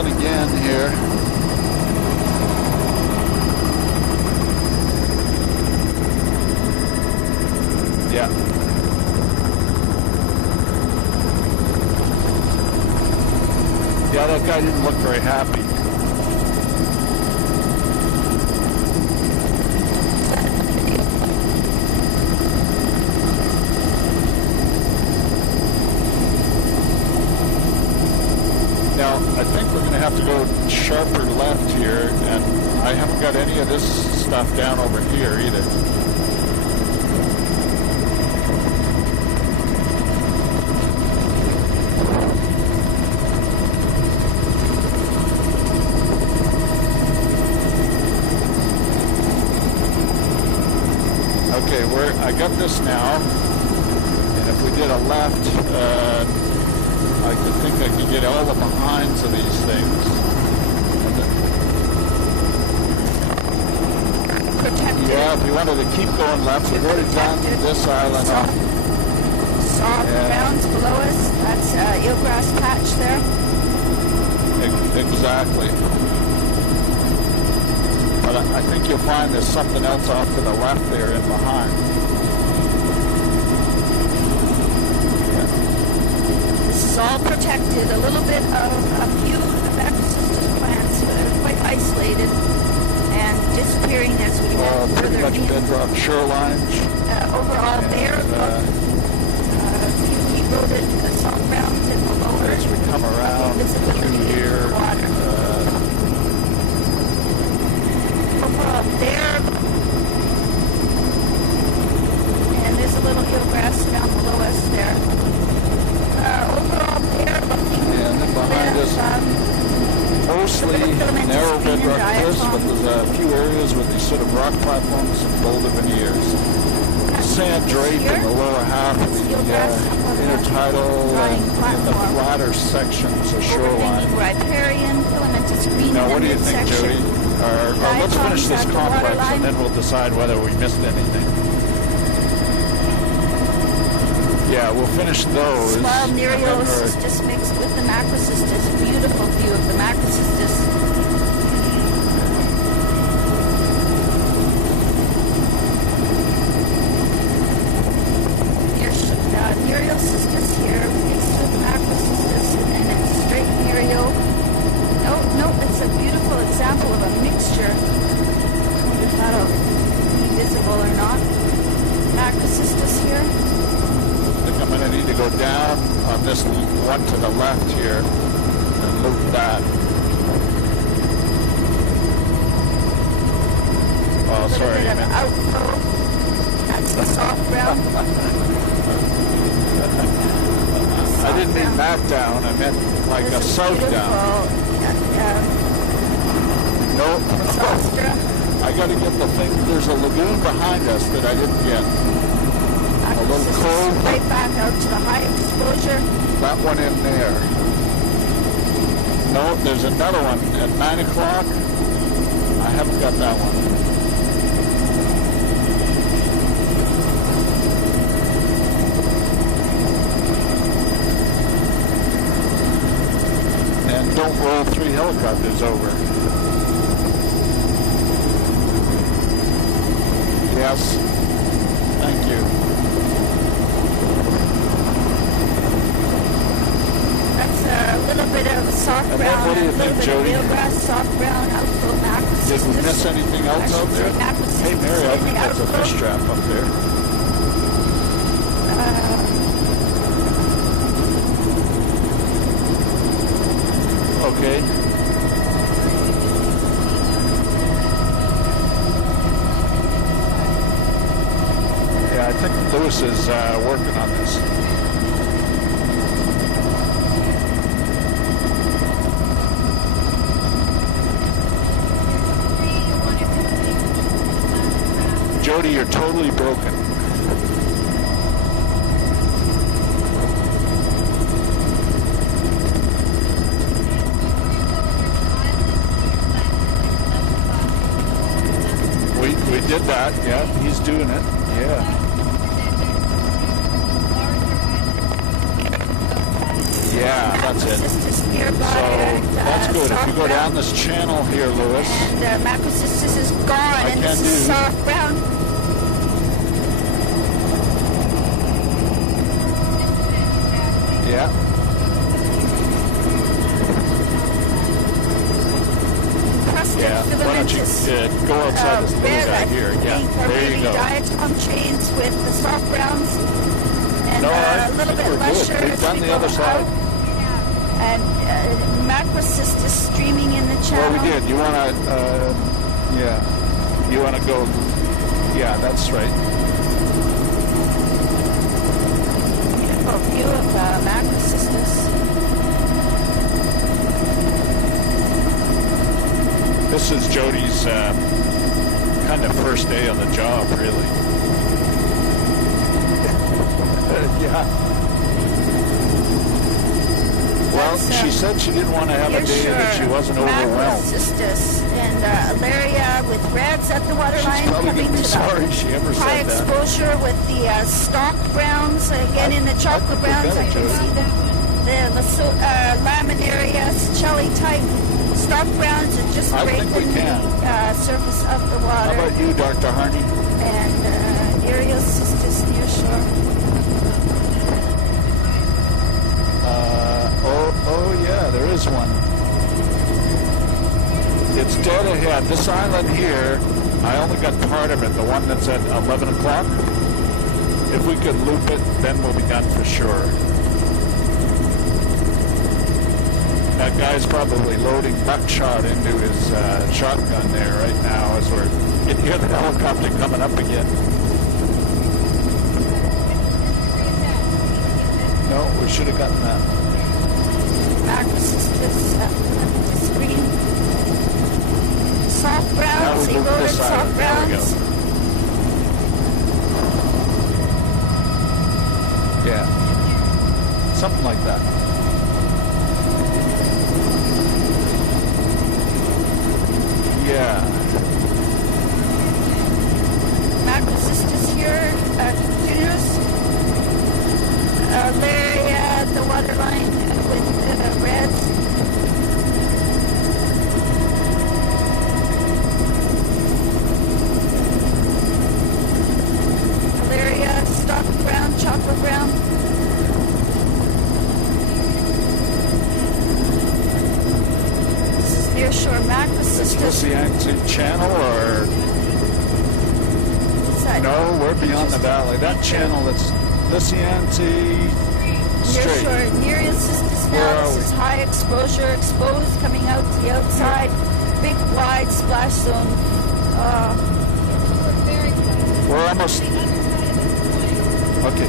island again here. Yeah. Yeah, that guy didn't look very happy. Now, I think we're going to have to go sharper left here, and I haven't got any of this stuff down over here either. Okay, I got this now, and if we did a left, I think I could get all the behinds of these things. Yeah, if you wanted to keep going left, we've already done this island off. Soft grounds below us, that's eelgrass patch there. Exactly. But I think you'll find there's something else off to the left there and behind. All protected, a little bit of a few ecosystem plants that are quite isolated and disappearing as we head further pretty much in. bedrock shorelines. Overall bare look, few eroded salt grounds in the lower. As we come around through here, overall bare, and there's a little eelgrass down below us there. Overall bare looking. And then behind us, mostly narrow bedrock cliffs, but there's a few areas with these sort of rock platforms and boulder veneers. Sand drape in the lower half of the intertidal and in the flatter sections of shoreline. Now, what do you think, Jody? Let's finish this complex and then we'll decide whether we missed anything. Yeah, we'll finish those. Small Nereocystis mixed with the Macrocystis. Beautiful view of the Macrocystis. Nereocystis here mixed with Macrocystis, and then it's straight Nereo. No, it's a beautiful example of a mixture. I wonder if that'll be visible or not. Macrocystis here. I'm going to need to go down on this one to the left here and loop that. Oh, sorry. Outflow. That's the soft ground. I didn't mean that down. I meant like a south down. Nope. I got to get the thing. There's a lagoon behind us that I didn't get. A little cove. Right back out to the high exposure. That one in there. No, there's another one at 9 o'clock. I haven't got that one. And don't roll 3 helicopters over. Yes. Thank you. A little bit of soft brown, what do you think, Jody? Eelgrass, soft brown, outflow Macrocystis. Did we miss anything else out there? Hey, Mary, I think that's a fish trap up there. Okay. Yeah, I think Lewis is working on this. Jody, you're totally broken. We did that, yeah, he's doing it, yeah. Yeah, that's it. Macrocystis nearby. So that's good. If you go down this channel here, Lewis. And Macrocystis is gone, and this is soft brown. Yeah. Yeah, why don't you go outside this little guy here? Yeah, there you go. Diatom chains with the soft browns and a little bit lesser. We've done the other side. And Macrocystis streaming in the channel. Well, we did. You want to, yeah. You want to go, yeah, that's right. Beautiful view of Macrocystis. This is Jody's kind of first day on the job, really. Yeah. Well, she said she didn't want to have a day that she wasn't overwhelmed. Macrocystis and Alaria with reds at the waterline. She's probably going to be sorry she ever said that. High exposure with the stock browns, again in the chocolate browns. I can see the laminaria, Shelly type. Stock browns are just scraping the surface of the water. How about you, Dr. Harney? And Eriocystis near shore. Oh yeah, there is one. It's dead ahead. This island here, I only got part of it, the one that's at 11 o'clock. If we could loop it, then we'll be done for sure. That guy's probably loading buckshot into his shotgun there right now as we can hear the helicopter coming up again. No, we should have gotten that. Macrocystis screen. Soft browns, he loaded soft browns. Yeah, something like that. Yeah. Macrocystis here, juniors. Alaria at the waterline with reds. Alaria, stock brown, chocolate brown. This is near shore Macrocystis. Is this the Yangtze Channel or? No, we're beyond the valley. That channel that's Lysiante Strait. Eriocystis now. This is high exposure, exposed, coming out to the outside. Big, wide splash zone. We're almost. Okay.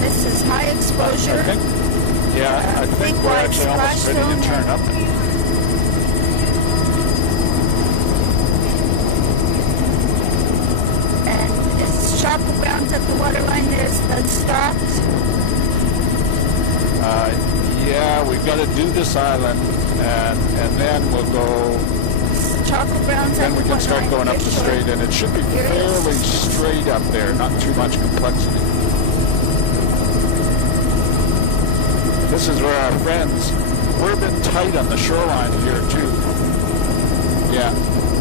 This is high exposure. Okay. Yeah, I think we're actually almost ready to turn up. Chocolate browns at the waterline, there's unstopped. Yeah, we've got to do this island, and then we'll go. Chocolate browns then at we the can start going up the strait, and it should be fairly straight up there, not too much complexity. This is where our friends, we're a bit tight on the shoreline here too. Yeah.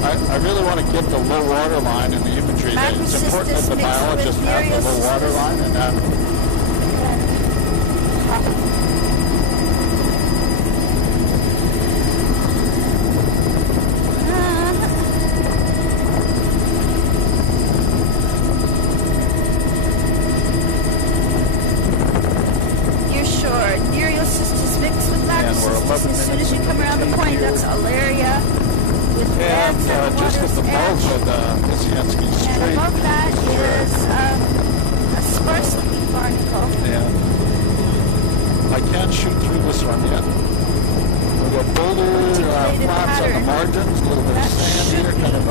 I really want to get the low water line in the imagery. It's important that the biologists have the low water line, and near shore, Eriocystis mixed with Macrocystis. As soon as you come around the point, that's Alaria. And just at the mouth of the Lysiante Strait. And above that is a sparse-looking barnacle. Yeah. I can't shoot through this one yet. We've got boulder flats on the margins, a little bit of sand here, kind of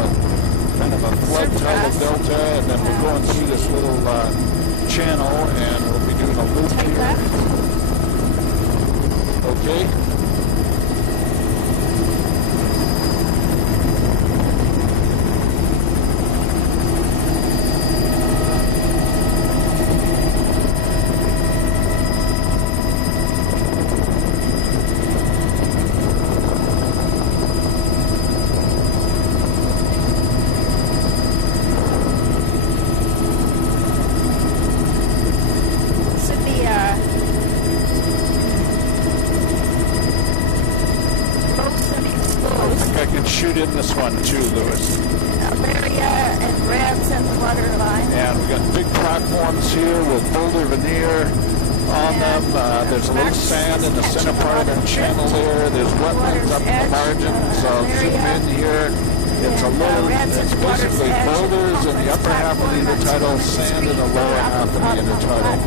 a flood tidal delta, and then we're going through this little channel, and we'll be doing a loop here. Okay. can shoot in this one too, Lewis. Area and reds at the water line. And we got big platforms here with boulder veneer on them. There's a little sand in the center part of the channel there. There's wetlands up in the margins. Zoom in here. It's a little, it's basically boulders in the upper half of the intertidal, sand in the lower half of the intertidal.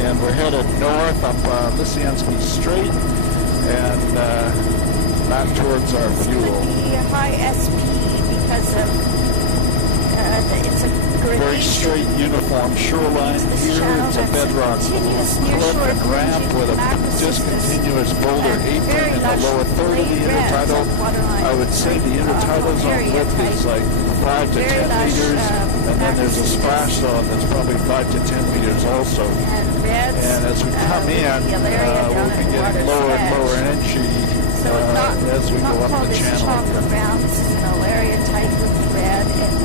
And we're headed north up Lysiansky Strait and back towards our fuel. High SP because of it's a very straight, uniform shoreline. Here it's a bedrock cliff and ramp with a discontinuous boulder apron in the lower third of the intertidal. I would say the intertidal zone width is like 5 to 10 meters, and then there's a splash zone that's probably 5 to 10 meters also. And as we come in, we'll be getting lower and lower entry as we go up the channel. Chocolate brown, this is an area type with red and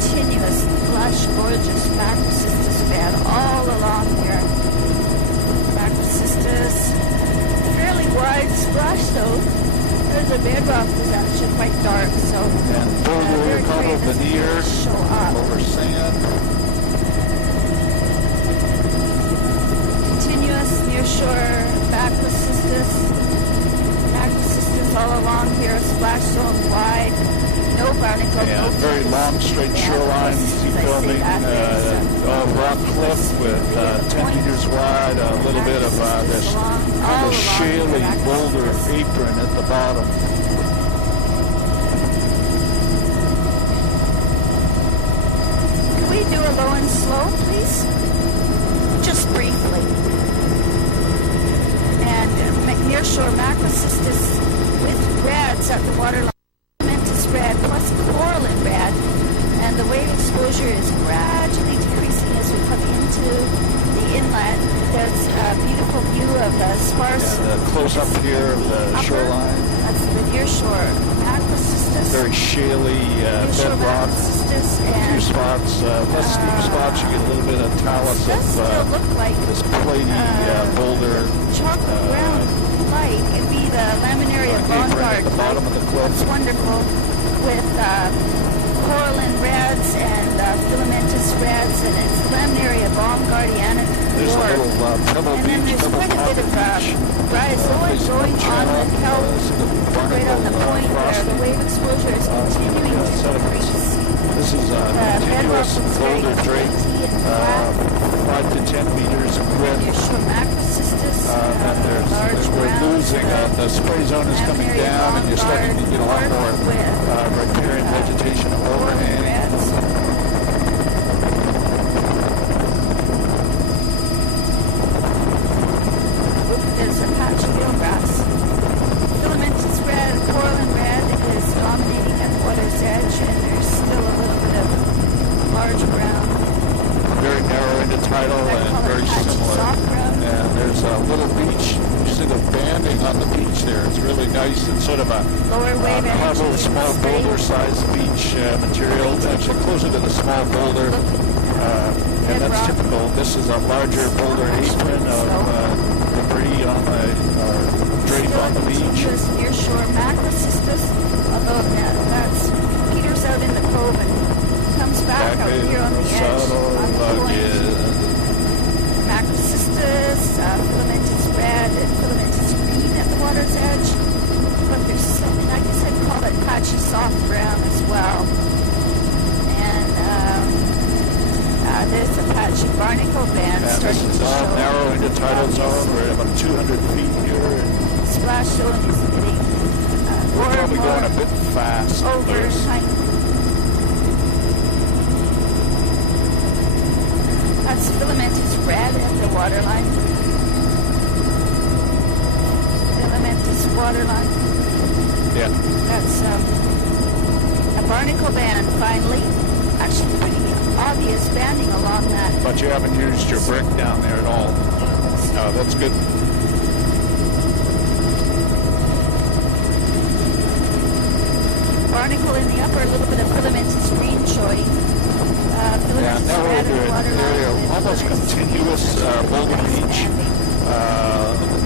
continuous, lush, gorgeous macrocystis bed all along here. Macrocystis, fairly wide splash though. There's a bedrock that's actually quite dark, so and boulder called veneer over sand. Continuous nearshore macrocystis all along here, splash zone wide. No barnacle, yeah, no very long, straight shoreline, easy filming, rock cliff with 10 meters wide, a little bit of this kind of shaly boulder apron at the bottom. Can we do a low and slow, please? Just briefly. And nearshore macrocystis with reds at the waterline. Red plus coral in red, and the wave exposure is gradually decreasing as we come into the inlet. There's a beautiful view of the sparse. Yeah, the close up here of the shoreline. That's the nearshore macrocystis. Very shaly bedrock. A few spots, less steep spots. You get a little bit of talus of this platy boulder. Chocolate brown light. It'd be the laminaria boneyard. At the bottom of the cliff. It's wonderful. With coral and reds and filamentous reds, and it's laminaria bombardiana. There's a little pebble beach, and then there's quite a bit of bryozoa going on the kelp, right on the point where the wave exposure is continuing to decrease. This is a continuous boulder drape, 5 to 10 meters in width. And we're losing, the spray zone is coming down, and you're starting to get a lot more riparian vegetation overhang. There's a patch of eelgrass. Filamentous red, coral and red is dominating at the water's edge, and there's still a little bit of large brown. Very narrow intertidal and very similar. And there's a little beach. You see the banding on the beach there. It's really nice. It's sort of a covered small boulder-sized beach material. Actually closer to the small boulder. And that's typical. This is a larger boulder apron of debris on the drape on the beach. Nearshore macrocystis, although that's peters out in the cove and comes back out here on the edge. Macrocystis, filamentous red and filamentous green at the water's edge. But there's something, I guess I'd call it patchy soft brown as well. And there's a patchy barnacle band starting to show. Narrow intertidal zone. We're at about 200 feet here. Splash zone is getting we're probably going a bit fast. Over time. That's filamentous red at the waterline. Filamentous waterline. Yeah. That's a barnacle band, finally. Actually, pretty obvious banding along that. But you haven't used your brick down there at all. No, that's good. Barnacle in the upper, a little bit of filamentous green showing. Filamentous red in the waterline. Almost continuous boulder beach.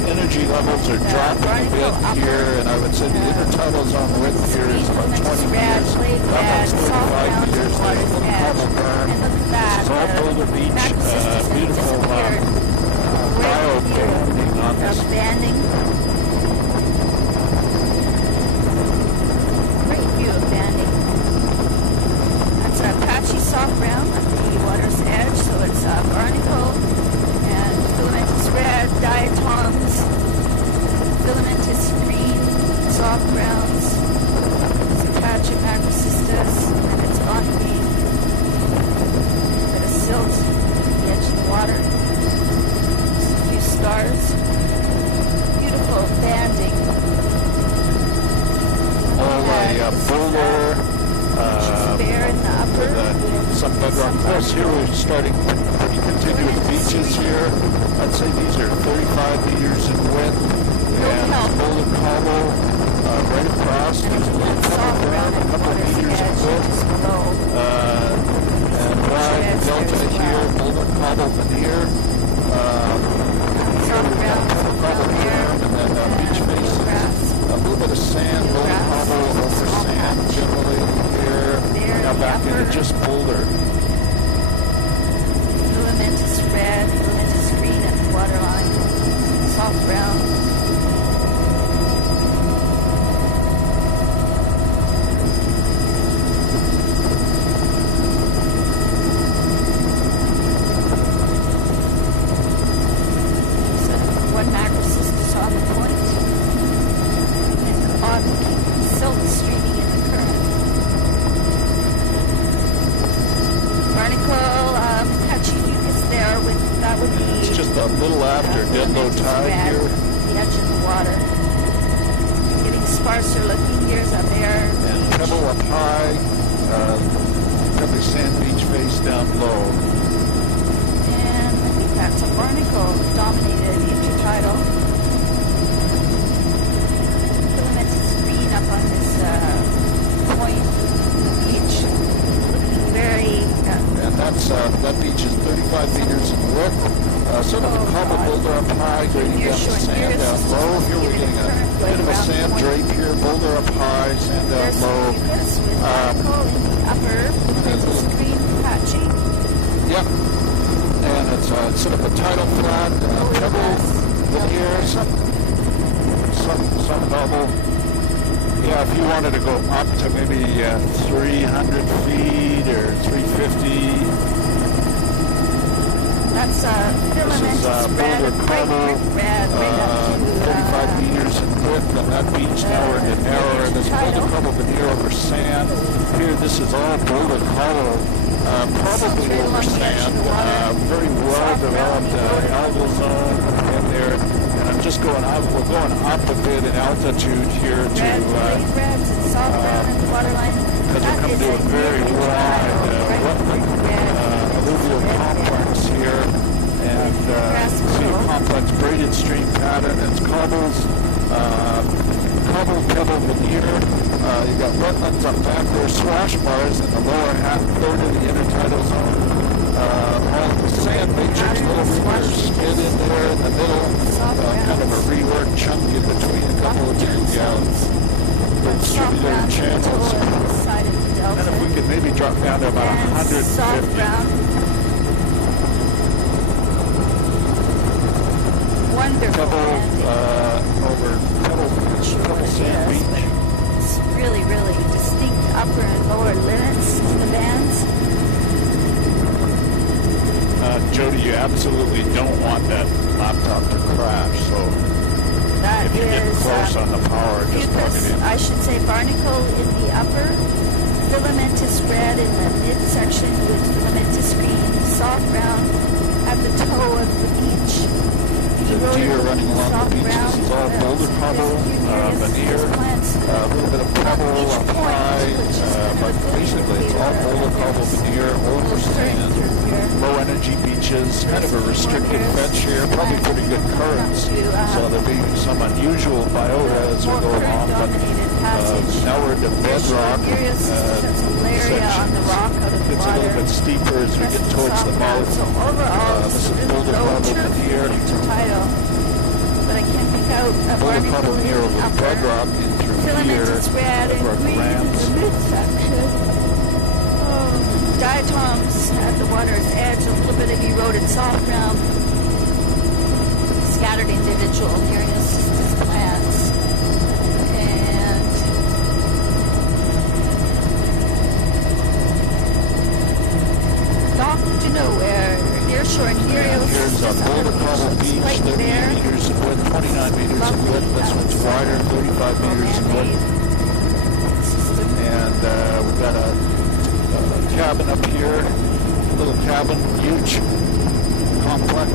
Energy levels are dropping a bit here, and I would say the intertidal zone width here is about 20 meters. That's 35 meters. There's a little cobble berm. This is all Boulder Beach. Beautiful bio-banding on this. Great view of banding. That's a patchy soft ground at the water's edge, so it's barnacle and filamentous red, diatoms, filamentous green, soft grounds. There's a patch of macrocystis, and it's gone green. A bit of silt at the edge of the water. Just a few stars. Beautiful banding. Boulder, Bear in the upper. some bedrock. Of course, here we're starting pretty continuous beaches here. I'd say these are 35 meters in width, and Boulder cobble right across. There's a little cobble berm, a couple of meters in width, and wide delta here, Boulder cobble veneer. Cobble berm, and then beach faces. A little bit of sand, Boulder cobble over sand generally here. Now back into just Boulder. Filamentous red, filamentous green at the waterline. Soft brown. There's one macrocystis on the point. Silt streaming in the current. Barnacle, patchy mucus there with, that would be... It's just a little after dead low tide here. The edge of the water. Getting sparser looking. Here's up there. And pebble up high, probably sand beach face down low. And I think that's a barnacle dominated intertidal. Filamentous green up on this point of the beach. Looking very... And that beach is 35 meters in width. Sort of a cobble boulder up high, grading down the sand down low. Here we're getting a bit of a sand drape here, boulder up high, sand down low. There's with barnacle in the upper, filamentous green patchy. Yep. And it's sort of a tidal flat, pebble veneer, some bubble. Yeah, if you wanted to go up to maybe 300 feet or 350. That's filamentous red, Boulder cobble, red, right up to 35 meters in width, and that beach now we're in narrower, and this Boulder cobble veneer over sand. Here, this is all Boulder cobble, probably over sand, very well developed algal zone in there. And I'm just going up, we're going up a bit in altitude here to, because we're coming to a very wide wetland alluvial complex here, and you see a complex braided stream pattern. It's cobbles, cobble pebble veneer. You got wetlands up back there, swash bars in the lower half third of the intertidal zone. All the sand matrix, little rivers skid in there in the middle, kind of a reworked chunk in between a couple of tributary channels. And if we could maybe drop down to about 150. Wonderful. Pebble sand beach. It's really, really distinct upper and lower limits to the bands. Jody, you absolutely don't want that laptop to crash, so that if you get close on the power, just plug it in. I should say barnacle in the upper, filamentous red in the midsection with filamentous green, soft brown at the toe of the beach. The deer running along the beach. This is all boulder cobble, veneer, a little bit of pebble up high, but basically it's all boulder cobble, veneer, over sand, low energy beaches, kind of a restricted fetch here, probably pretty good currents, so there'll be some unusual biota as we go along, but now we're into bedrock section. It's a little bit steeper as we get towards the mouth. This is boulder cobble veneer. But can't pick out a Boulder barnacle Puddle in near the over upper. bedrock in through here. Filament is red and over at green in Rams. the midsection. Oh, diatoms at the water's edge, a little bit of eroded soft ground. Scattered individual Nereus plants. And dock to nowhere. Nearshore Nereus. Here's a Boulder Puddle Beach, 30 meters in width, 29 meters in width. This one's wider, 35 meters in width. And we've got a cabin up here, little cabin, huge complex.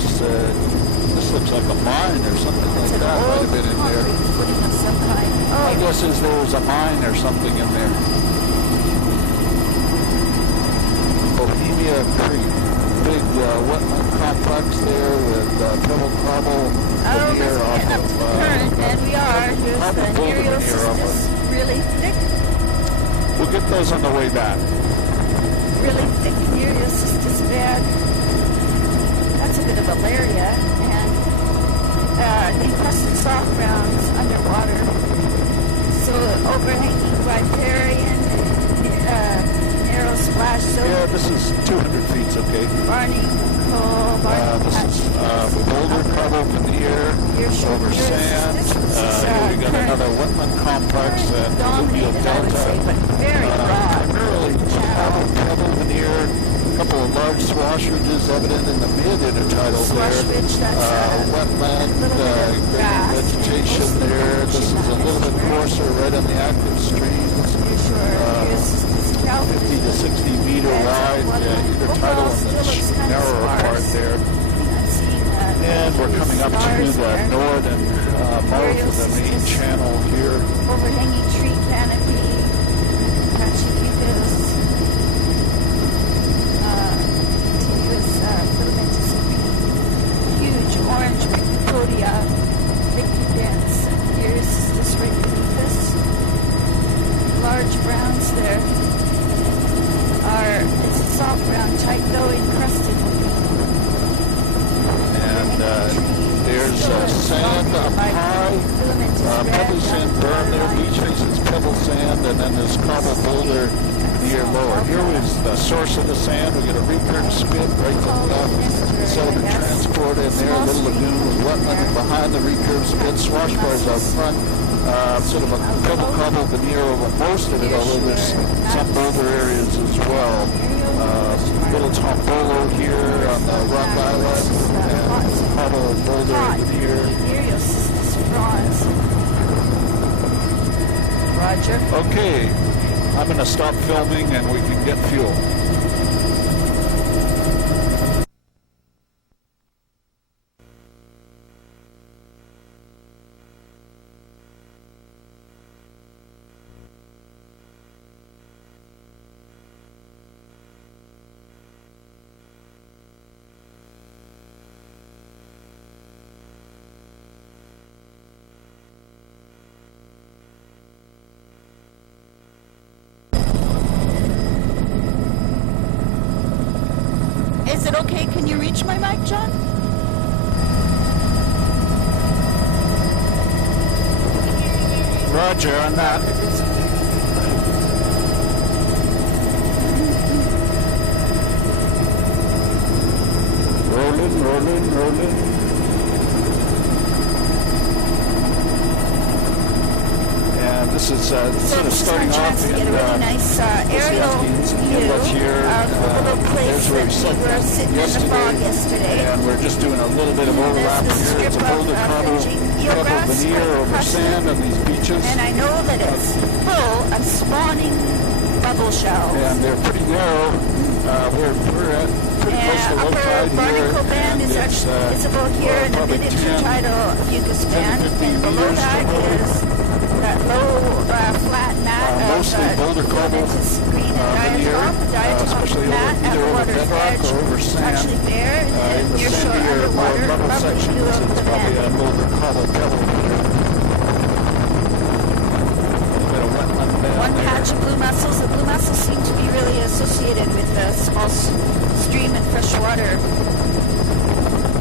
This looks like a mine or something like that. Might have been in there. My guess is there was a mine or something in there. Bohemia Creek, big wetland complex there with pebble cobble veneer off of current, and we are. Here's the Nereus. It's really thick. We'll get those on the way back. Really thick Nereus is just bad. That's a bit of Valeria, and the encrusted soft grounds underwater. So overhanging riparian, narrow splash. So yeah, this is 200 feet, okay. Barnacle, this is Boulder Puddle veneer over sand. Here we got another wetland complex at Alluvial Delta. Very broad. Primarily pebble veneer. A couple of large swash ridges evident in the mid-intertidal there. Wetland, gradient vegetation there. This is a little bit coarser right on the active streams. 50 to 60 meter wide intertidal and the narrower part there. And we're coming up to the northern mouth of the main channel here. Overhanging tree canopy, Pachacupis, filamentous green, huge orange Brachypodia, thickly dense. Here's just right beneath us. Large browns there. It's a soft brown, tight though encrusted. And there's sand up high, pebble sand berm there, beach faces pebble sand, and then there's cobble boulder near lower. Here is the source of the sand. We got a recurve spit right to the left, sediment transport in there, a little lagoon with wetland behind the recurve spit, swash bars out front, sort of a pebble cobble veneer over most of it, although there's some boulder areas as well. Little tombolo here on the rock island, and cobble boulder veneer. Roger. Okay, I'm going to stop filming and we can get fuel. Is it okay? Can you reach my mic, John? Roger on that. Rolling. And this is sort of starting off in a really nice aerial view of the little place that we were sitting in the fog yesterday. And we're just doing a little bit of overlap here. It's a boulder cobble veneer over sand on these beaches. And I know that it's full of spawning bubble shells. And they're pretty narrow. We're at pretty close to low tide here. Barnacle band is actually visible here in the mid-intertidal fucus band. And below that is that low flat mat mostly boulder cobble green and diatom especially mat at the water's edge. Over sand. Actually there in the near shore underwater, lovely view of the probably a band. boulder cobble pebble here. One patch of blue mussels. The blue mussels seem to be really associated with the small stream and fresh water. I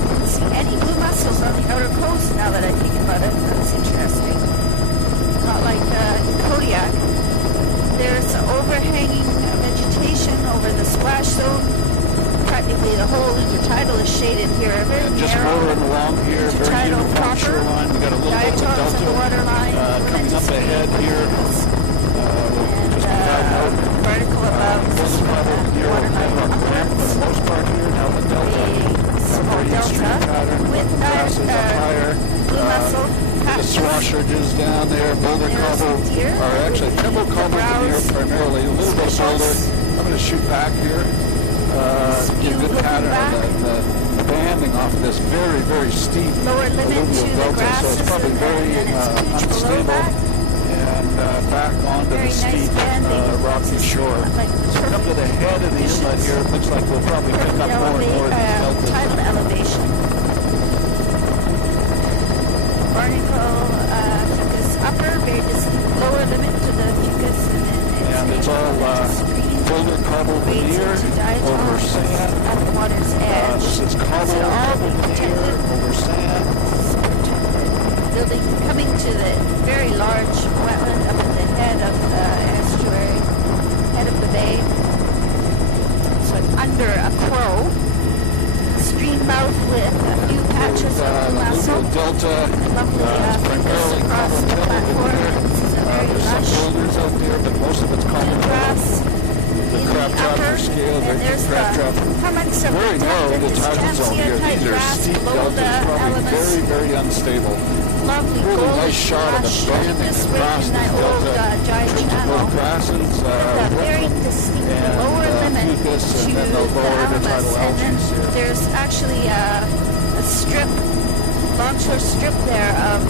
don't see any blue mussels on the outer coast now that I think about it. to it. water line. Coming up ahead here, just out. Vertical above This level here water will line. on ramp for the most part here. Now the delta, Small very stream delta pattern. with Grasses up higher. blue mussel The patches. swasherages down there, boulder There's cobble, the deer. or actually pebble cobble veneer primarily, a little bit of boulder. I'm going to shoot back here. Get a good pattern of the banding off this very, very steep Lower limit to alluvial the delta, grasses, so it's probably and very then it's below unstable. that. And back onto Very the nice steep banding. rocky shore. Like Come to the head of the inlet here, it looks like we'll probably pick up more and more of these deltas. tidal elevation. Barnacle fucus upper, very distinct lower limit to the fucus, and then It's all boulder cobble veneer over sand. at the water's edge. This is cobble veneer over sand. Building, coming to the very large wetland up at the head of the estuary, head of the bay. So it's under a crow. Stream mouth with a few patches of mussel. Alluvial delta, Lovely primarily across cobble the pebble platform. veneer. This is a very There's some lush boulders out there, but most of it's cobble grass. pebble. The crab trapper scale, and the there's crab the trap. hummocks of Very narrow the the tidal zone here. type These are grass steep below the deltas, probably elements. very, very unstable. Lovely Really golden nice shot of the lush, banding this way across in this that old delta. giant channel. Both grasses, The very distinct and, lower limit fucus, to and then the the lower the alamus, tidal and then algae here. there's actually a strip, longshore strip there of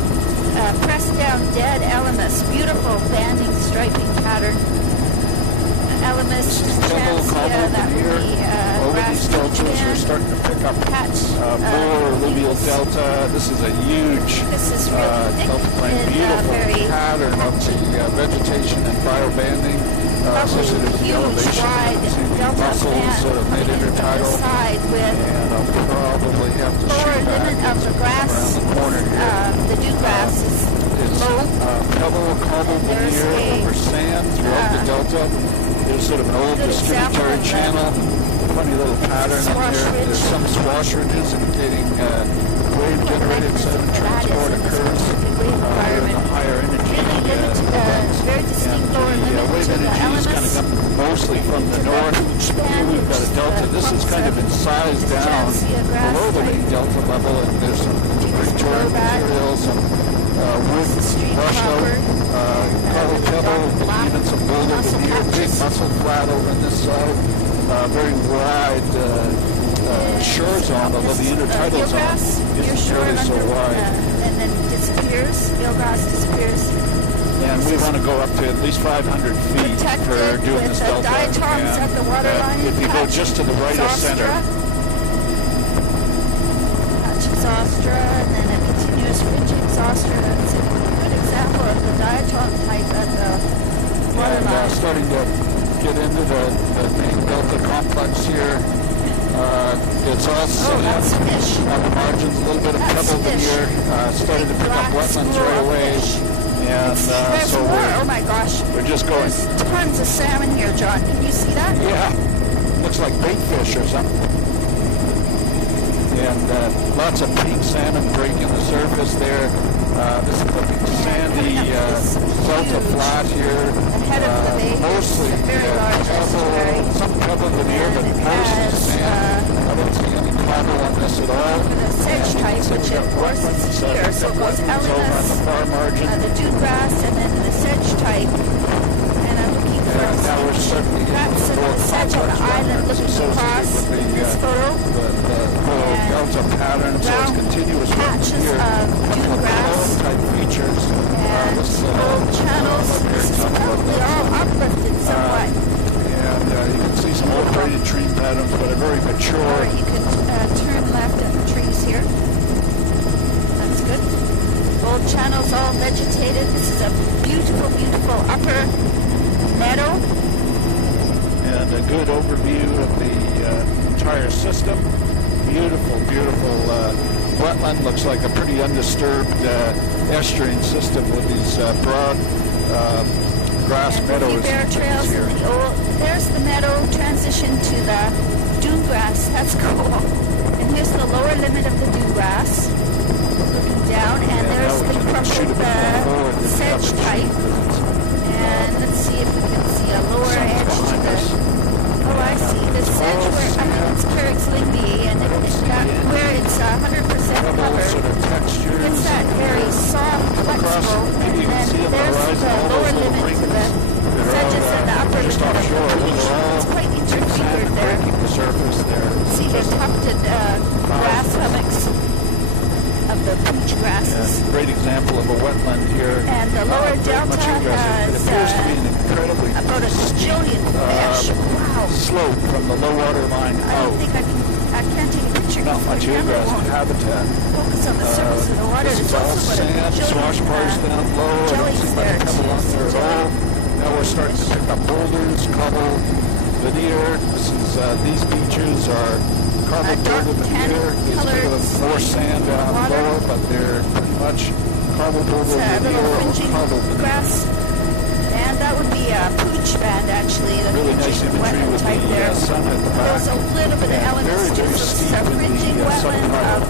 pressed down dead alamus, beautiful banding striping pattern. Alamus, Double cobble that would veneer. be Over grass these deltas, we're band. starting to pick up Patch, more alluvial leaves. delta. This is a huge This is really thick delta plain. and Beautiful very pattern of the vegetation and biobanding, especially lovely, there's the huge, elevation. wide You can see the delta mussels band sort of coming in from the mid-intertidal. side with And I'll probably have to lower shoot back limit of the grass. around the corner here. The dew grass is It's low. pebble cobble There's veneer a, over sand throughout the delta. There's sort of an old good distributary example of channel. Funny little pattern in swash there. ridge. There's some swasherages indicating wave-generated sediment transport occurs in a higher energy. Very distinct lower limit Wave to the energy is kind elements. of coming mostly from the north. Here we've got a delta. This has kind of been sized down below the main delta level, and there's some very torrid material, some wood brushwood, cobble pebble, even some boulder veneer, big mussel flat over on this side. Very wide shore zone, although the intertidal zone isn't nearly so wide. And then disappears. Eelgrass disappears. And we want to go up to at least 500 feet for doing this delta. Diatoms at the waterline. If you go just to the right of center. Patch exhaustra, and then a continuous ridge exhaustra. That's a good example of the diatom type at the waterline. And starting to get into the main delta complex here. It's all sand that's fish. on the margins, a little bit of That's pebble fish. veneer. Starting to pick up Black wetlands swirl right away. fish. And There's so more. Oh my gosh. we're just going. There's tons of salmon here, John. Can you see that? Yeah, looks like bait fish or something. And lots of pink salmon breaking the surface there. This is a sandy delta flat here. Ahead of the bay. Mostly It's a very large estuary. pebble, some pebble veneer, but And it mostly has, sand. I don't see any cobble on this at all. The sedge type, which of course is here. So it goes over on the elemus, far margin. the dew grass, and then the sedge type. And I'm looking for And now we're starting to get perhaps into a the sedge on the island looking across in this photo. the whole And delta pattern, so it's round continuous from patches here. of dew grass Type features. and old channels. This is probably all uplifted somewhat. And you can see some old braided tree patterns, but a very mature. Or you can turn left at the trees here. That's good. Old channels all vegetated. This is a beautiful, beautiful upper meadow. And a good overview of the entire system. Beautiful, beautiful wetland. Looks like a pretty undisturbed estuarine system with these broad grass And meadows. the bear trails here. in the old. There's the meadow transition to the dune grass. That's cool. And here's the lower limit of the dune grass. Looking down, and Yeah, there's now we the can shoot crumpled a bit more edge type. And let's see if we can see a lower edge to the... Oh, I see. The sanctuary, I mean, it's Carrick's Lingby, and where it's 100% covered, it's that very soft, flexible, and then there's the lower limit to the sedges and the upper limit of the beach. It's quite interfigured there. See the tufted grass hummocks of the beach grasses. Yeah, great example of a wetland here. And the lower delta has about a jillion fish. Wow. Slope from the low water line I don't think I can't take a picture. Not much eelgrass habitat. Focus on the surface of the water. There's also sand, swash bars down low. Jellies there too. At all. Now we're starting to pick up boulders, cobble, veneer. These beaches are cobble boulder veneer. There's a bit of more sand down lower, but they're pretty much cobble boulder veneer or cobble grass. And that would be a pooch band, actually, the really nice imagery with type the there. sun at the back. There's a little bit of elements to a fringing wetland of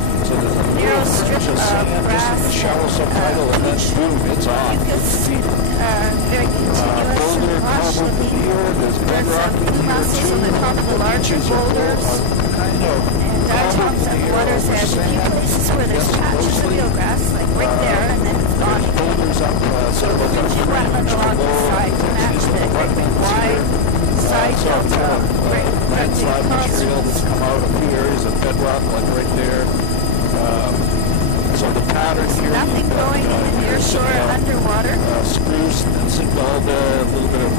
narrow strip of grass. The shallow subtidal, and then boom, it's on. You can see very continuous boulder, wash cobble looking. here. There's bedrock Blue mussels on the top of the larger boulders. And diatoms at the waters. There's a few places where there's patches of eelgrass, like right there, and then it's gone again. Sort of a fringing wetland along the side to match the great wide side delta. Landslide material that's come out of a few areas of bedrock, like right there. So the pattern here. Nothing growing in the near shore underwater. Spruce and Sindalda, a little bit of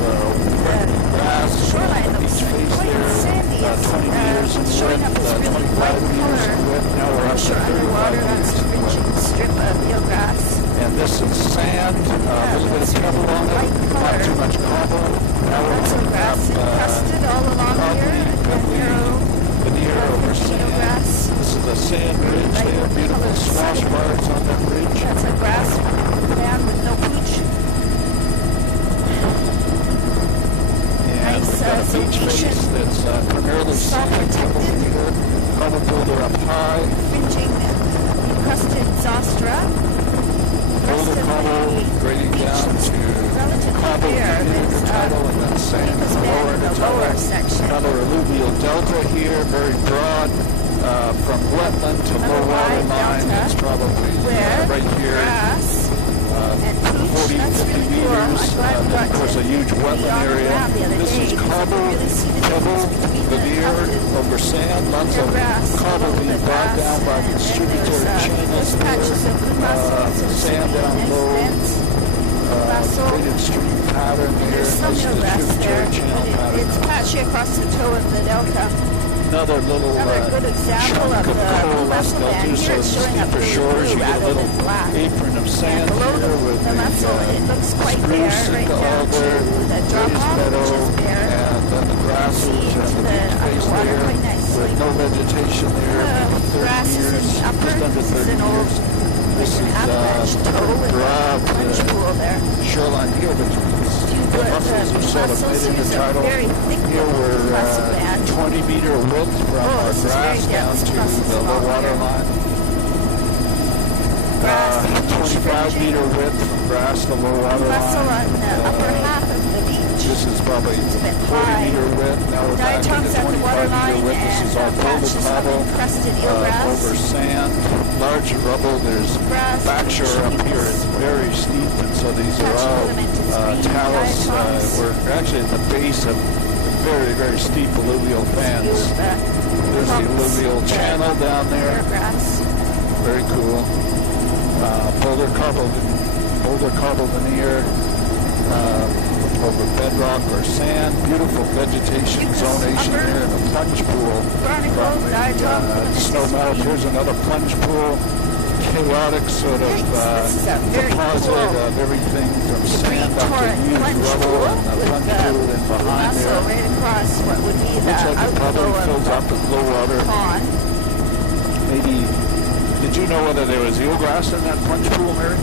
grass. The shoreline looks quite sandy. 20 meters in showing up as really bright color. Now we're up to underwater on this fringing strip of eelgrass. And this is sand, a little bit of pebble on it, not too much cobble. Now Lots of grass encrusted all along here, and narrow veneer over sand. Eelgrass. This is a sand ridge. They have beautiful swash bars on that ridge. That's a grass band with no pooch. And we've got a beach face that's primarily sand, cobble boulder up high. Fringing encrusted zostra. Boulder cobble grading down to cobble intertidal and then sand in the lower section. Another alluvial delta here, very broad, from wetland to low water line. It's probably right here. Grass and 40, 50 meters. Of course, a huge wetland area. This is cobble, pebble, veneer over sand. Lots of cobble being brought down by these tributary channels there. Sand down low. Great extreme pattern here. There's some eelgrass there, but it's patchy across the toe of the delta. Another good example chunk of the coral mussel band. Here it's showing up really blue rather than black. Apron of sand and below here with the mussel, it looks quite bare right down to the drop-off, which is bare. And then the grasses and the beach face there with no vegetation there. Grasses in the upper, this is an old avalanche toe with a plunge pool there. Shoreline here, but the mussels are sort of made in the tidal. Here we're 20 meter width from our grass down to the low water line. 25 meter width from grass to low water line. Mussel on the upper half of the beach. This is probably 40 meter width. Now we're back to the 25 meter width. This is all boulder cobble over sand, large rubble. There's backshore up here. It's very steep, and so these are all talus. We're actually at the base of very, very steep alluvial fans. There's the alluvial channel down there. Very cool. Boulder cobble veneer over bedrock or sand. Beautiful vegetation zonation here in a plunge pool. From snow melt. Here's another plunge pool. Chaotic sort of deposit of everything from sand up to huge rubble and the plunge pool in behind there. Right across what would be the looks like it probably fills up with low water. Pond. Maybe. Did you know whether there was eelgrass in that plunge pool, Mary?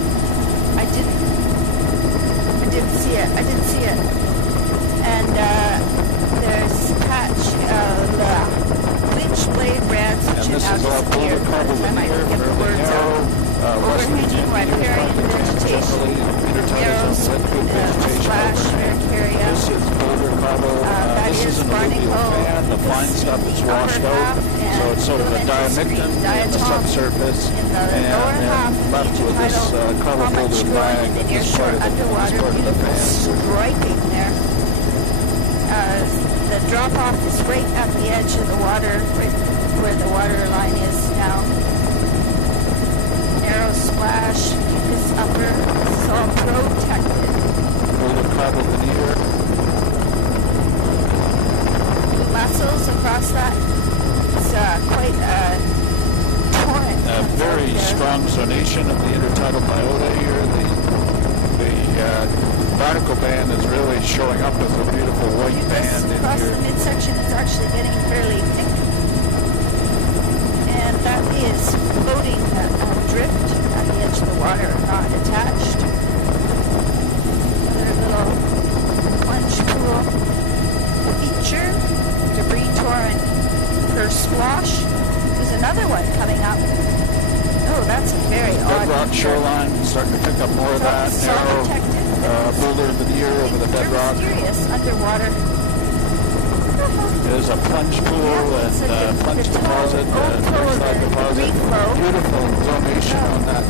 I didn't see it. And there's a patch of lynch blade reds, which and this are is now all boulder disappeared by the time I veneer, get the fairly words narrow, out. Overhanging riparian vegetation, narrow slash Urticaria. This is boulder cobble. This is an alluvial fan. The fine stuff is washed out, so it's sort of a diamicton in the subsurface. And left with this cobble boulder lag at this part of the fan. Striking there. The drop off is right at the edge of the water, right where the water line is now. Narrow splash, this upper, it's all protected. Boulder cobble veneer. Mussels across that. It's quite a torrent. A very strong zonation of the intertidal biota here. The barnacle band is really showing up as a beautiful white band in across here. The midsection is actually getting fairly thick. And that is floating drift at the edge of the water, not attached. Another little plunge pool feature. Debris torrent per swash. There's another one coming up. Oh, that's a very odd bedrock shoreline, starting to pick up more of that narrow boulder veneer over the bedrock. Mysterious underwater. There's a plunge pool and plunge deposit, ringside deposit. Beautiful zonation on that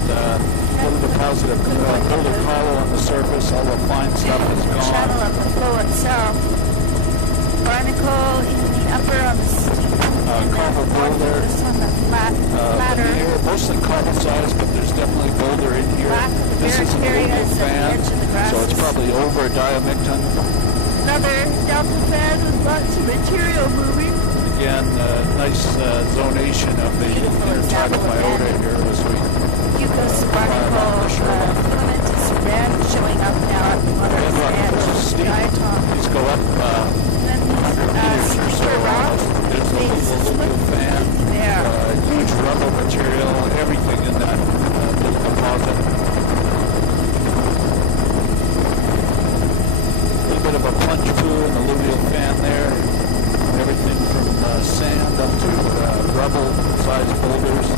little deposit of boulder collar on the surface. All the fine stuff is gone. The channel of the flow itself. Barnacle in the upper on the steep. Cobble boulder. On the flatter. Veneer, mostly cobble size, but there's definitely boulder in here. This is an alluvial fan, so it's probably over diamicton. Another delta fan with lots of material moving. Again, nice zonation of the intertidal biota here as we Fucus barnacle filamentous red showing up now at the mother's edge. This is steep. These go up 100 meters or so almost. There's a alluvial fan, huge rubble material, everything in that little deposit. Bit of a plunge pool and alluvial fan there. Everything from sand up to rubble-sized boulders.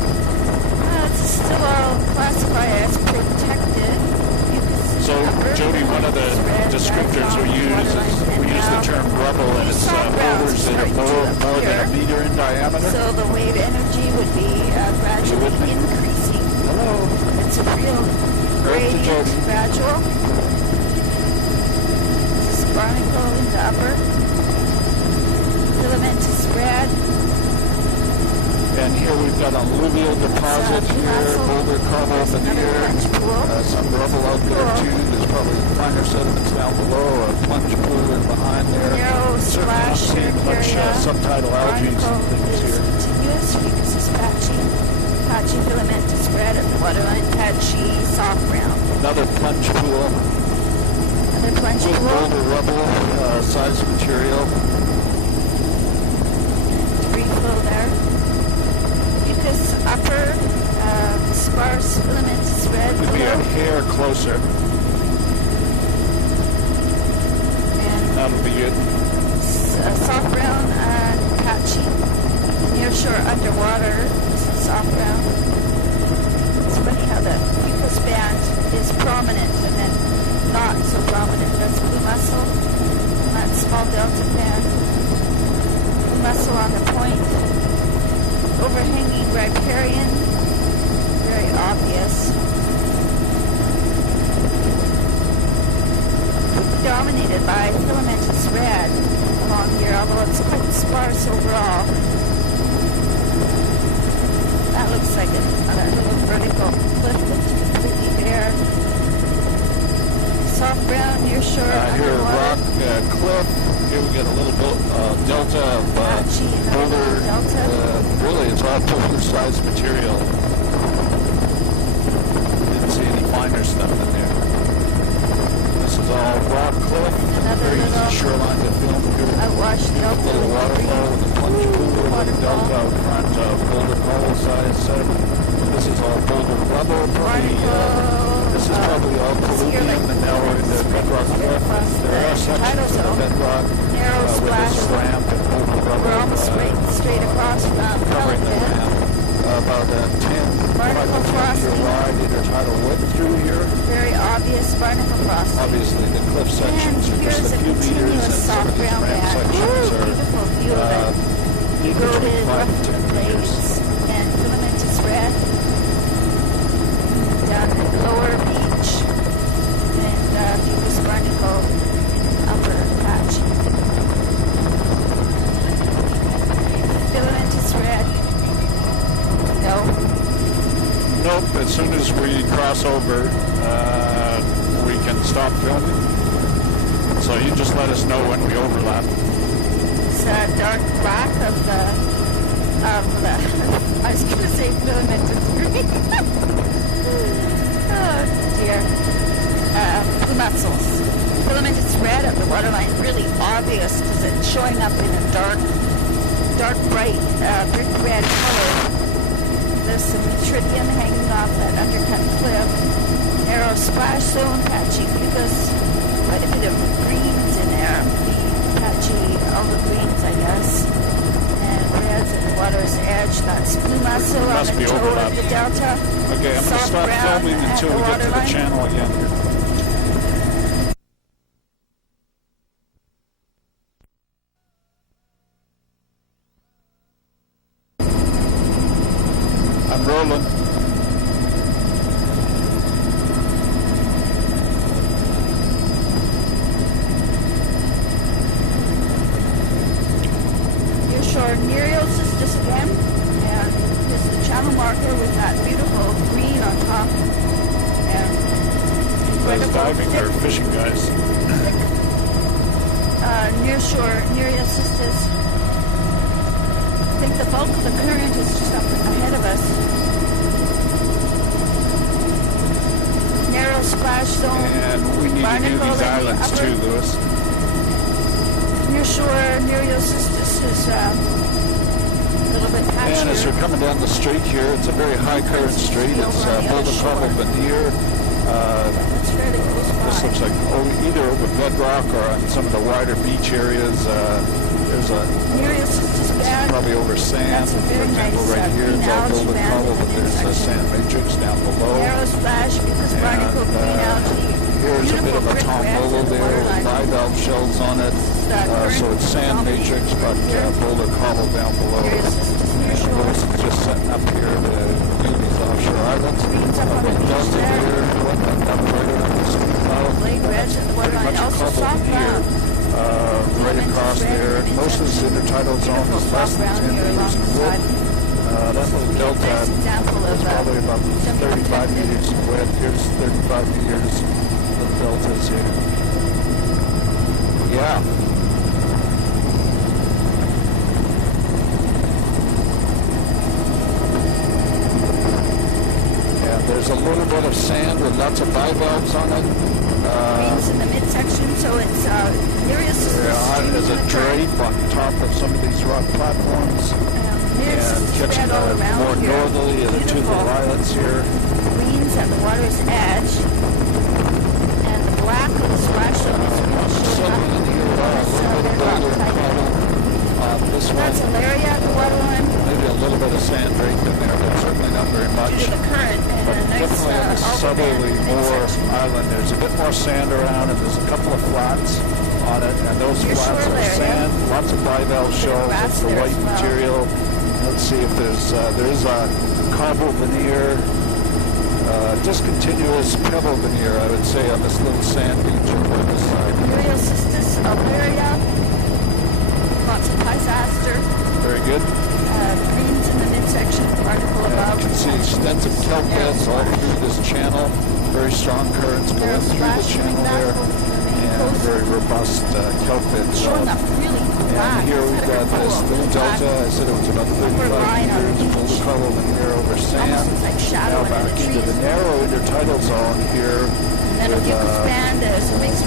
It's still all classified as protected. So, Jody, one of the descriptors we use the term rubble, and it's boulders that are more than a meter in diameter. So the wave energy would be gradually increasing. Hello. It's a real gradient, gradual. Barnacle in the upper, filamentous red. And here we've got an alluvial deposit here, boulder cobble veneer, some rubble out there too. There's probably finer sediments down below, a plunge pool in behind there. Narrow Certainly not splash seeing much subtidal algae and things here. Continuous, Fucus is patchy filamentous red at the waterline, patchy soft brown. Another plunge pool. Plunge pool. Boulder rubble size material. Debris flow there. Fucus upper, sparse filamentous red. Could be a hair closer. And that'll be it. Soft brown and patchy. Near shore underwater. This is soft brown. It's funny how the Fucus band is prominent and then not so prominent. That's blue mussel. That small delta fan. Blue mussel on the point. Overhanging riparian. Very obvious. Dominated by filamentous red along here, although it's quite sparse overall. That looks like another little vertical cliff that's completely bare. Soft brown near shore. Here, rock cliff. Here we get a little delta of boulder. Really, it's all boulder-sized material. Didn't see any finer stuff in there. This is all rock cliff. Very easy shoreline to film here. Outwash delta. Little waterfall with a plunge pool with a delta out front of boulder collar-sized sediment. This is all boulder rubble. This is probably all colluvium, and now we're in the bedrock cliff. There are sections of the bedrock where there's a ramp and boulder rubble. We're almost straight across from covering the ramp. About a 10 meter wide intertidal width through here. Very obvious barnacle frost. Obviously, the cliff sections are Here's just a a few meters, continuous and some soft of these ground ramp bed. sections Beautiful view of are it. between Eroded 5 rough and 10 meters. blades and filamentous red. Down at lower beach and deepest barnacle upper patch. Filamentous red. No. Nope, as soon as we cross over, we can stop filming. So you just let us know when we overlap. It's a dark black of the I was going to say filamentous green. Oh dear. Plumatzels. Filamentous red of the waterline, really obvious because it's showing up in a dark, bright brick red color. There's some tritium hanging off that undercut cliff. Narrow splash zone, patchy fucus. Quite a bit of greens in there. The patchy, all the greens, I guess. And reds at the water's edge. That's Plumazo on the toe of the delta. Okay, I'm going to stop filming until we get to the channel again here. I'm rolling. Near shore Nereocystis again, and here's the channel marker with that beautiful green on top. And Those diving or fishing guys? Near shore Nereocystis. I think the bulk of the current is just up ahead of us. Narrow splash zone. And we need to do these islands too, Lewis. Near shore Nereocystis is a little bit patchier. And as you're coming down the street here, it's a very high current street. It's Boulder Veneer. It's fairly close by. This looks like either over bedrock or on some of the wider beach areas. There's a Nereocystis band. probably over sand. That's a For very example, nice, right here it's all green Boulder algae Cobble, but band there's a sand matrix down below. Narrow splash because barnacle green algae. Here's a bit of a Beautiful tombolo brick there reds with bivalve shells on it. So it's sand matrix, but Boulder Cobble down below. And Lewis is just setting up here to view these offshore islands. The delta here, up right around the street mouth. Blade reds at the Pretty waterline. much a Also cobble soft here. brown. Right across there. Most of this intertidal zone is less than 10 meters in width. That little delta Nice example is of probably about 35 meters in width. Here's 35 meters of deltas here. Yeah. And there's a little bit of sand with lots of bivalves on it. Greens in the midsection, so it's There's a drape on top of some of these rock platforms. And catching more northerly of the Toothful Islets here. Greens at the water's edge, and the black of the splash zone is really showing up. In here, a little bit of boulder and cobble on this one. That's Alaria at the waterline. Maybe a little bit of sand drape in there, but certainly not very much. Due to the current and But a nice definitely on the southerly more island, there's a bit more sand around, and there's a couple of flats on it, and those flats are sand, lots of bivalve shells, it's the white material. Let's see if there is a cobble veneer, discontinuous pebble veneer, I would say, on this little sand beach over this side. Nereocystis Alaria. Lots of Pysaster. Very good. Greens in the midsection, barnacle above. You can see extensive kelp beds all through this channel. Very strong currents going through the channel there. And very robust kelp beds. Showing up really And here we've got this little delta. I said it was about 35 meters. Boulder Cobble veneer over sand. Now back into the narrow intertidal zone here. With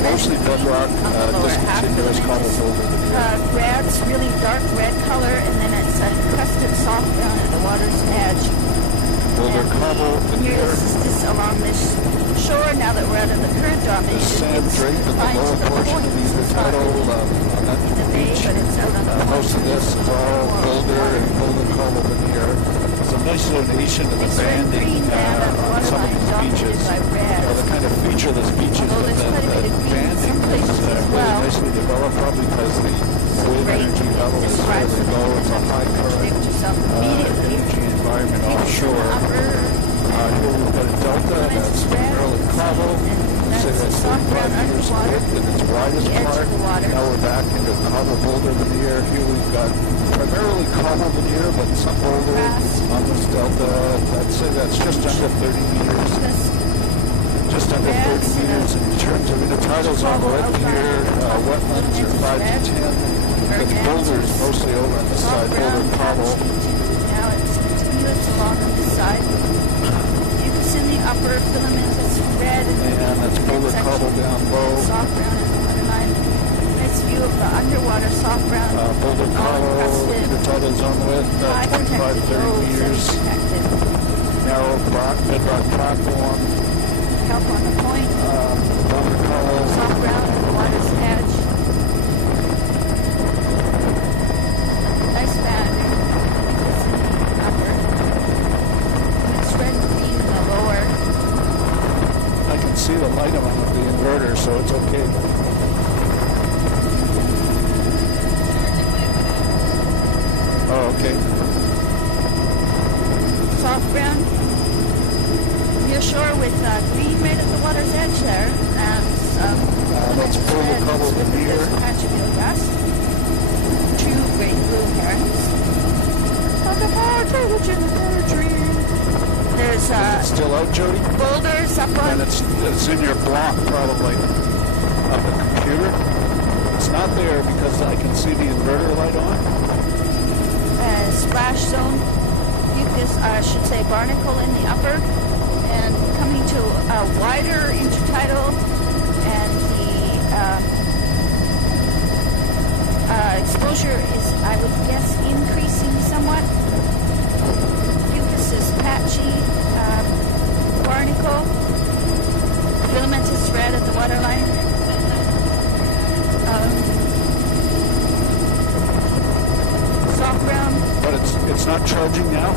mostly bedrock, discontinuous cobble boulder veneer. Red's really dark red color, and then it's a crusted soft brown at the water's edge. Boulder Cobble veneer. Nereocystis along this shore, now that we're out of the current The domination. sand drape in the lower portion of the intertidal on that beach. Most of this is all boulder and Boulder Cobble veneer. It's a nice donation to the banding on some of these beaches. The kind of feature this beach is soft 45 ground meters in underwater, width in its widest the edge part. of the water. Now we're back into cobble boulder veneer. Here we've got primarily cobble veneer, but some boulder Grass. on this delta. I'd say that's just under 30 meters. Just under 30 meters in terms of intertidals on the left here. Wetlands are 5 to 10. It's boulders mostly over on this side, boulder cobble. Now it's continuous along on this side. Mucus in the upper, filamentous red. And that's boulder cobble down low. Soft brown in the waterline. Nice view of the underwater soft brown. Boulder cobble, intertidal zone width, 25, 30 meters. Narrow bedrock platform. Kelp on the point. Boulder cobble. Soft brown at the water's edge. Nice boundary. Mucus in the upper. Mixed red and green in the lower. I can see the light on the inverter, so it's okay. Oh, okay. Soft brown. Near shore with green right at the water's edge there. And that's boulder cobble veneer. There's a patch of eelgrass. 2 great blue herons. There's Is it still out, Jody? boulders up on And it's in your block, probably, of the computer. It's not there because I can see the inverter light on. splash zone. Mucus, I should say barnacle in the upper. And coming to a wider intertidal, and the exposure is, I would guess, increasing somewhat. Mucus is patchy, barnacle, filamentous red at the waterline. Soft brown. But it's not charging now?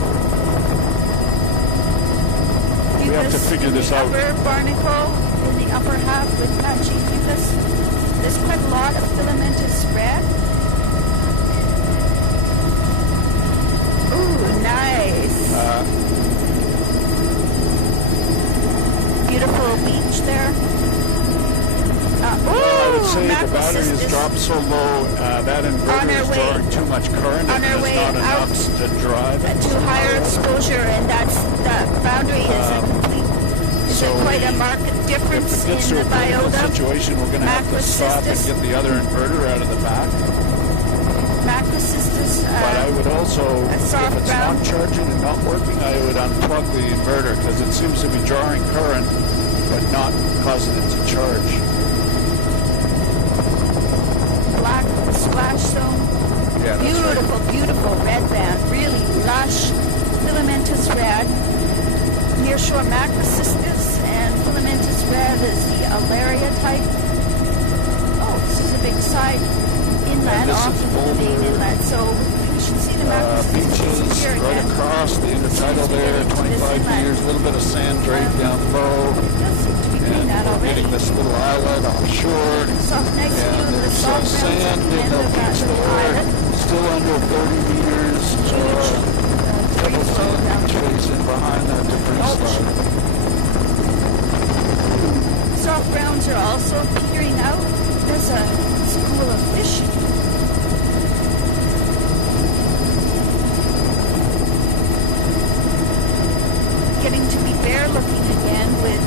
We have to figure this out. Upper barnacle in the upper half with patchy mucus. There's quite a lot of filamentous red. Ooh, nice. Beautiful beach there. I would say the battery has dropped so low, that inverter is drawing too much current and there's not enough to drive it. To higher exposure, and the boundary is a complete, is quite a marked difference in the biota. Situation, we're going to have to stop and get the other inverter out of the back. Macrocystis, but I would also, if it's not charging and not working, I would unplug the inverter because it seems to be drawing current but not causing it to charge. Black splash zone. Yeah, that's beautiful, right. Beautiful red band. Really lush, filamentous red. Nearshore macrocystis and filamentous red is the Alaria type. Oh, this is a big side inlet off of the main inlet. So you should see the macrocystis beaches here right again. across the intertidal there, 25 meters, a little bit of sand drape down low. And we're getting this little islet offshore. Nice and there's sand in the beach there, still under 30 meters. Couple sand facing behind that debris slide. Soft browns are also peering out. There's a school of fish. Getting to be bare looking again with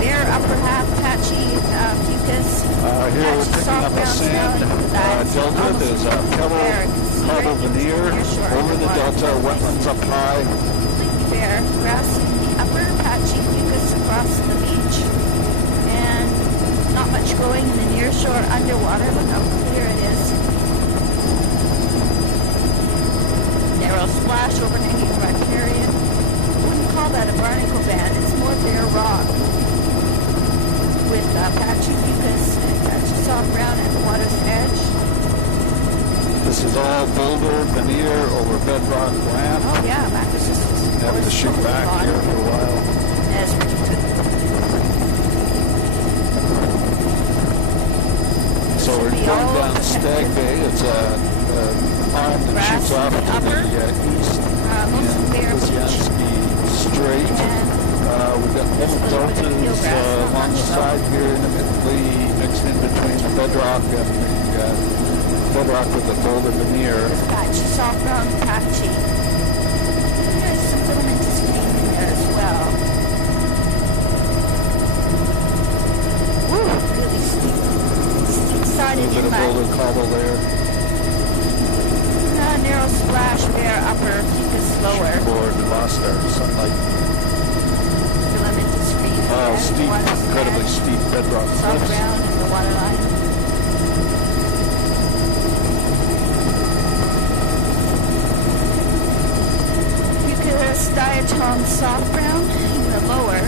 bare upper half patchy mucus. Here we're picking up a sand delta. There's a cobble veneer over the delta, wetlands up high. Completely bare. Grass in the upper, patchy mucus across the beach. And not much going in the near shore underwater. Look how clear it is. Narrow splash overhanging riparian. Wouldn't call that a barnacle band. It's more bare rock with patchy mucus and patchy soft brown at the water's edge. This is all boulder veneer over bedrock ramp. Oh yeah, macrocystis. Have to shoot back here for a while. As we so we're going down Stag Bay. It's a pond that shoots off to the east. Mostly bare beach. Strait. We've got little deltas along the side here, intermittently mixed in between the bedrock and the bedrock with the boulder veneer. There's patchy, soft brown patchy. There's some filamentous green in there as well. Woo, really steep-sided A little bit of inlet. boulder cobble there. Narrow splash there, upper, deepest lower. Board, we lost our sunlight. Filamentous green. Oh, steep, incredibly steep bedrock Soft cliffs. ground and the water line. Eucalyptus diatom soft brown in the lower.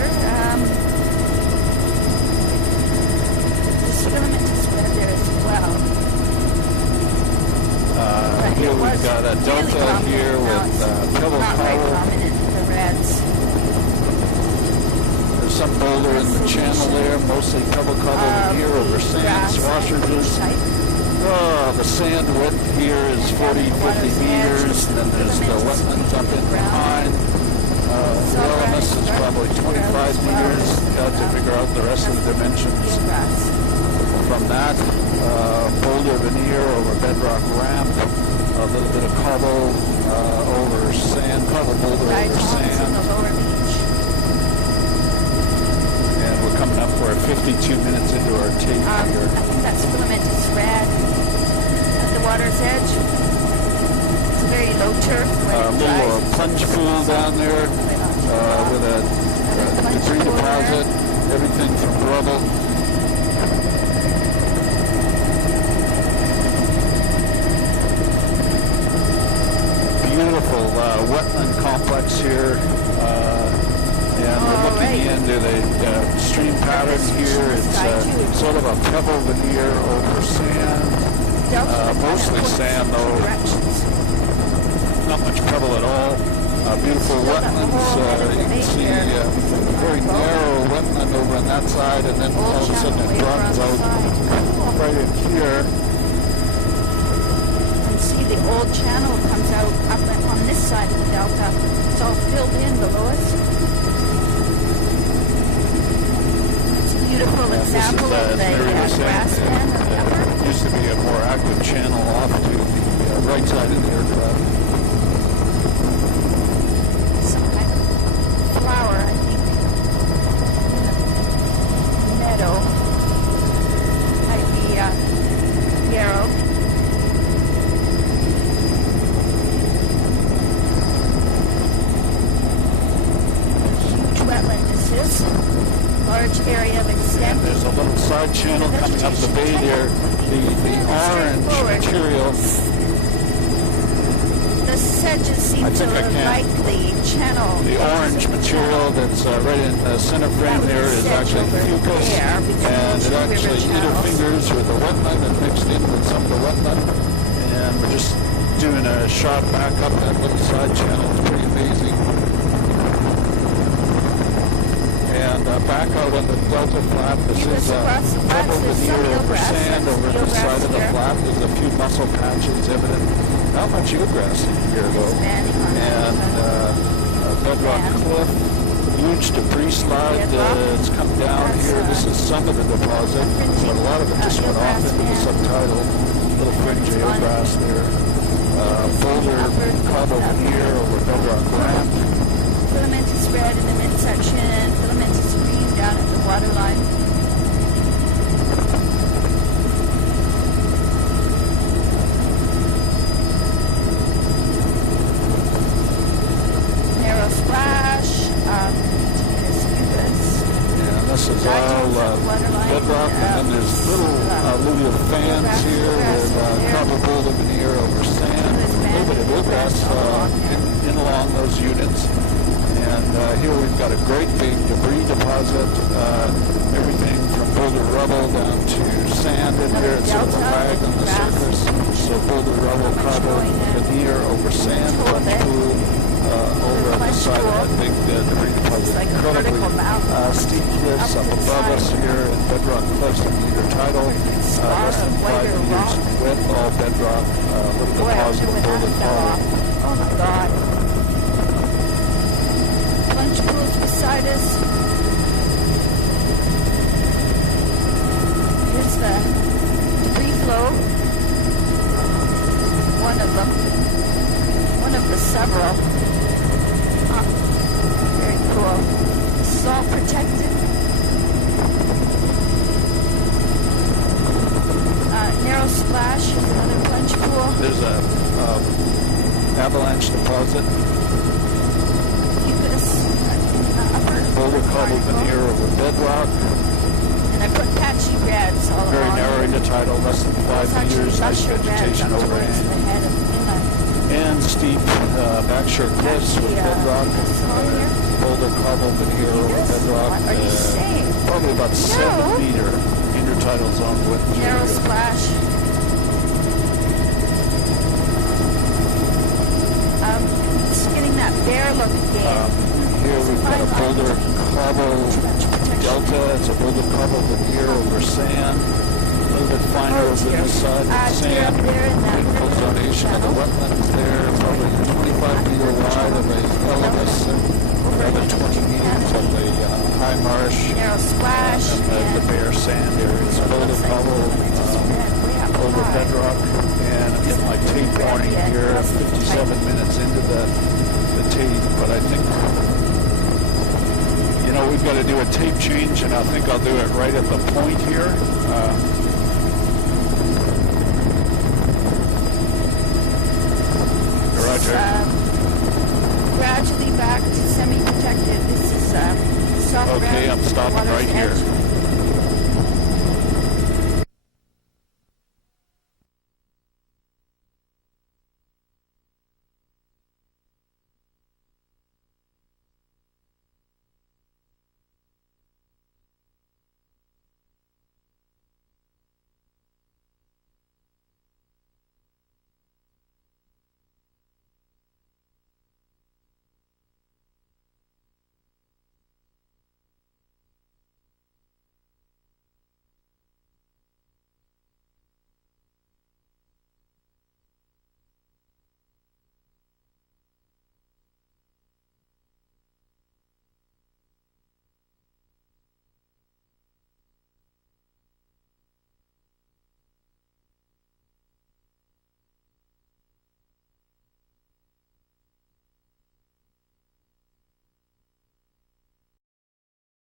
This filamentous red there as well. Here we've got a delta really here with pebble not very cobble. prominent in the reds. There's some boulder in the channel there, mostly pebble cobble here over sand swashes. The sand width here is 40, 50 meters, and then there's the wetlands up in behind. Wellness is probably 25 meters. Got to figure out the rest of the dimensions from that. Boulder veneer over bedrock ramp, a little bit of cobble over sand, cobble boulder over sand. And we're coming up for 52 minutes into our tape here. I think that's filamentous red at the water's edge. It's a very low turf. A little plunge pool down there with a debris deposit, everything from rubble. Beautiful wetland complex here, and we're looking into the stream pattern here. It's sort of a pebble veneer over sand, mostly sand though, not much pebble at all. Beautiful wetlands, you can see a very narrow wetland over on that side, and then all of a sudden it broadens out right in here. The old channel comes out up on this side of the delta. It's all filled in below us. It's a beautiful example of the grassland on the upper. Used to be a more active channel off to the right side of the aircraft. Some kind of flower, I think. Meadow. Might be yarrow. Large area of extent. And there's a little side channel coming up the bay there. The orange material. The sedges seem to like the channel. The orange material that's right in the center frame there is actually fucus, and it actually interfingers with the wetland and mixed in with some of the wetland. And we're just doing a shot back up that little side channel. It's pretty amazing. And back out on the delta flat, this is pebble veneer over sand over the side of the flat. There's a few mussel patches evident. Not much eelgrass here though. And bedrock cliff, huge debris slide that's come down here. This is some of the deposit, but a lot of it just went off into the subtidal. Little fringe eelgrass there. Boulder cobble veneer over bedrock ramp. Filamentous red in the midsection, filamentous green down at the waterline. Narrow splash, and this is all bedrock, and then there's little alluvial fans here with cobble boulder veneer over sand. A little bit of eelgrass in along those units. And here we've got a great big debris deposit, everything from boulder rubble down to sand in there. It's sort of a lag on the surface. So boulder rubble, cobble veneer over sand, plunge pool over on the side of that big debris deposit. Incredibly steep cliffs up above us here, and bedrock cliffs in the intertidal. Less than 5 meters width, all bedrock, little deposit of boulder cobble. Oh my God. Plunge pools beside us. avalanche deposit. Mucus in the upper Boulder cobble veneer over bedrock. And I put patchy reds all Very along. narrow intertidal, less than 5 meters, ice vegetation overhang. And steep backshore cliffs with bedrock, boulder cobble veneer over bedrock. What are you saying? Probably about 7 meter intertidal zone width. Narrow splash. Just getting that bear look again. Here we've got a boulder cobble delta. It's a boulder cobble veneer over sand. A little bit finer over this side of sand. Beautiful zonation of the wetlands there. Probably 25 meter wide of a Ellis and another 20 meters of a high marsh. Narrow splash. And the bare sand areas. Boulder cobble over bedrock. And I'm getting my tape warning here. 57 minutes into the tape, but I think, you know, we've got to do a tape change, and I think I'll do it right at the point here. Roger. Gradually back to semi-protected. This is soft. Okay, I'm stopping right here.